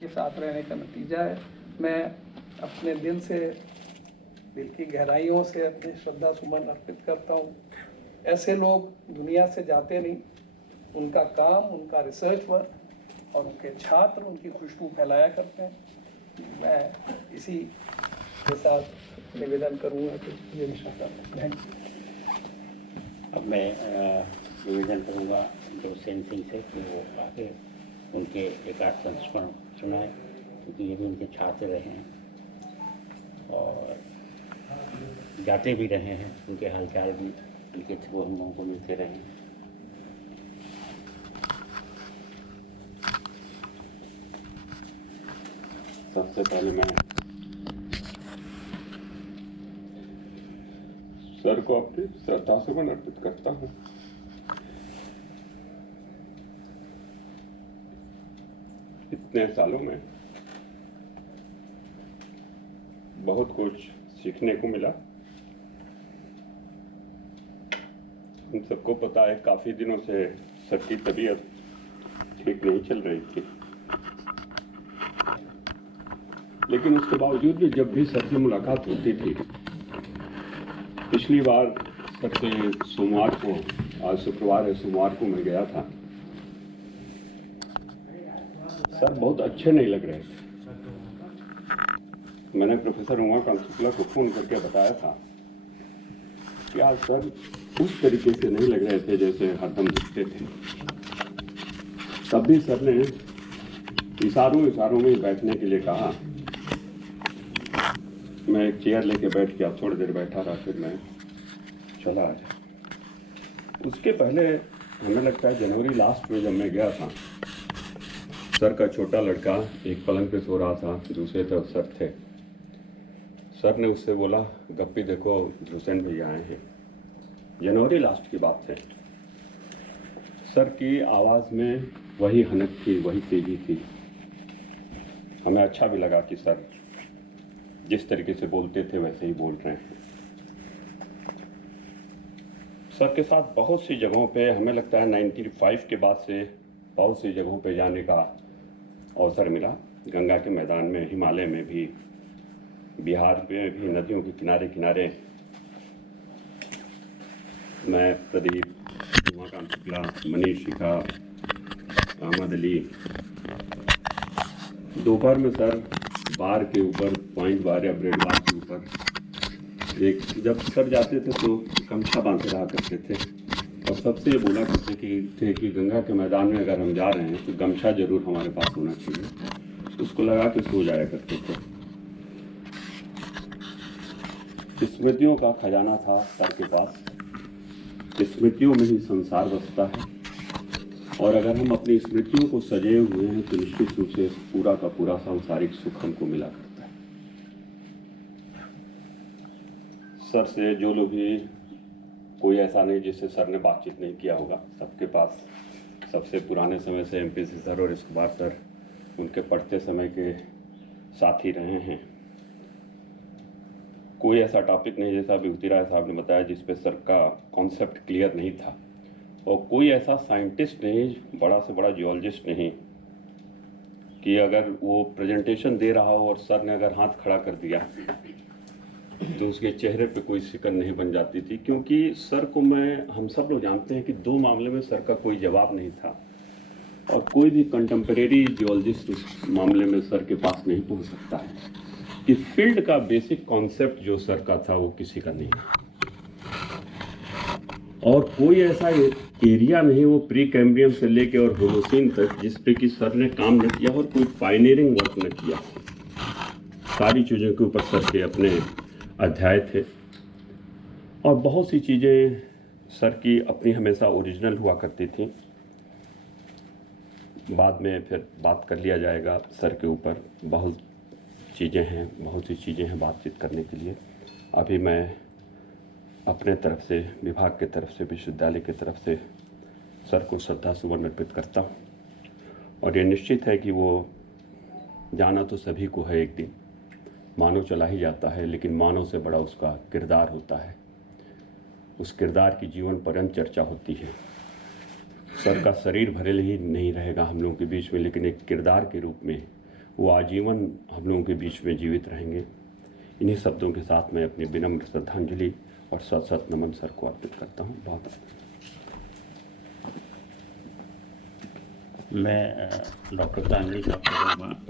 के साथ रहने का नतीजा है। मैं अपने दिल की गहराइयों से अपने श्रद्धा सुमन अर्पित करता हूँ। ऐसे लोग दुनिया से जाते नहीं, उनका काम, उनका रिसर्च वर्क और उनके छात्र उनकी खुशबू फैलाया करते हैं। मैं इसी के साथ निवेदन करूँगा कि ये विषय। अब मैं निवेदन करूँगा सेन सिंह से कि वो आगे उनके एक आध संस्मरण सुनाए, क्योंकि ये भी उनके छात्र रहे हैं और जाते भी रहे हैं, उनके हालचाल भी उनके थ्रू हम लोगों को मिलते रहे हैं। सबसे पहले मैं सर को अपनी श्रद्धा सुमन अर्पित करता हूँ। इतने सालों में बहुत कुछ सीखने को मिला। हम सबको पता है काफी दिनों से सर की तबीयत ठीक नहीं चल रही थी, लेकिन उसके बावजूद भी जब भी सर से मुलाकात होती थी, पिछली बार सर से सोमवार को, आज शुक्रवार है, सोमवार को मैं गया था, सर बहुत अच्छे नहीं लग रहे थे। मैंने प्रोफेसर उमाकांत शुक्ला को फोन करके बताया था कि आज सर उस तरीके से नहीं लग रहे थे जैसे हरदम दिखते थे। तब भी सर ने इशारों में बैठने के लिए कहा। मैं एक चेयर लेके बैठ गया, थोड़ी देर बैठा रहा, फिर मैं चला आया। उसके पहले हमें लगता है जनवरी लास्ट में जब मैं गया था, सर का छोटा लड़का एक पलंग पे सो रहा था, दूसरे तरफ सर थे। सर ने उससे बोला, गप्पी देखो हुसैन भैया आए हैं। जनवरी लास्ट की बात है। सर की आवाज़ में वही हनक थी, वही तेजी थी। हमें अच्छा भी लगा कि सर जिस तरीके से बोलते थे वैसे ही बोल रहे हैं। सर के साथ बहुत सी जगहों पे, हमें लगता है 95 के बाद से बहुत सी जगहों पे जाने का अवसर मिला। गंगा के मैदान में, हिमालय में भी, बिहार में भी, नदियों के किनारे किनारे। मैं, प्रदीप, उमाकांत शुक्ला, मनीष शिखा, अहमद अली, दोपहर में सर बार के ऊपर, पॉइंट बार या ब्रेड बार के ऊपर, एक जब सर जाते थे तो गमछा बांधे रहा करते थे और सबसे ये बोला करते थे कि गंगा के मैदान में अगर हम जा रहे हैं तो गमछा जरूर हमारे पास होना चाहिए। उसको लगा के सो जाया करते थे। स्मृतियों का खजाना था सर के पास। स्मृतियों में ही संसार बसता है और अगर हम अपनी स्मृतियों को सजे हुए हैं तो निश्चित रूप से पूरा का पूरा सांसारिक सुख हमको मिला करता है। सर से जो लोग भी, कोई ऐसा नहीं जिससे सर ने बातचीत नहीं किया होगा। सबके पास सबसे पुराने समय से एमपीसी सर और एस्कोबार सर उनके पढ़ते समय के साथी रहे हैं। कोई ऐसा टॉपिक नहीं, जैसा विभूति राय साहब ने बताया, जिस पे सर का कॉन्सेप्ट क्लियर नहीं था। और कोई ऐसा साइंटिस्ट नहीं, बड़ा से बड़ा जियोलॉजिस्ट नहीं, कि अगर वो प्रेजेंटेशन दे रहा हो और सर ने अगर हाथ खड़ा कर दिया तो उसके चेहरे पे कोई शिकन नहीं बन जाती थी। क्योंकि सर को हम सब लोग जानते हैं कि 2 मामले में सर का कोई जवाब नहीं था और कोई भी कंटेम्परेरी जियोलॉजिस्ट उस मामले में सर के पास नहीं पहुंच सकता है कि फील्ड का बेसिक कॉन्सेप्ट जो सर का था वो किसी का नहीं। और कोई ऐसा एरिया नहीं, वो प्री कैम्ब्रियम से लेके और होलोसीन तक, जिस पे कि सर ने काम न किया और कोई पायनियरिंग वर्क न किया। सारी चीज़ों के ऊपर सर के अपने अध्याय थे और बहुत सी चीज़ें सर की अपनी हमेशा ओरिजिनल हुआ करती थी। बाद में फिर बात कर लिया जाएगा सर के ऊपर। बहुत चीज़ें हैं, बहुत सी चीज़ें हैं बातचीत करने के लिए। अभी मैं अपने तरफ से, विभाग के तरफ से, विश्वविद्यालय की तरफ से सर को श्रद्धा सुमन अर्पित करता हूँ। और ये निश्चित है कि वो जाना तो सभी को है, एक दिन मानव चला ही जाता है, लेकिन मानव से बड़ा उसका किरदार होता है। उस किरदार की जीवन पर्यंत चर्चा होती है। सर का शरीर भले ही नहीं रहेगा हम लोगों के बीच में, लेकिन एक किरदार के रूप में वो आजीवन हम लोगों के बीच में जीवित रहेंगे। इन्हीं शब्दों के साथ मैं अपनी विनम्र श्रद्धांजलि और सत सत नमन सर को अर्पित करता हूँ। बहुत मैं डॉक्टर कांगड़ी साहब को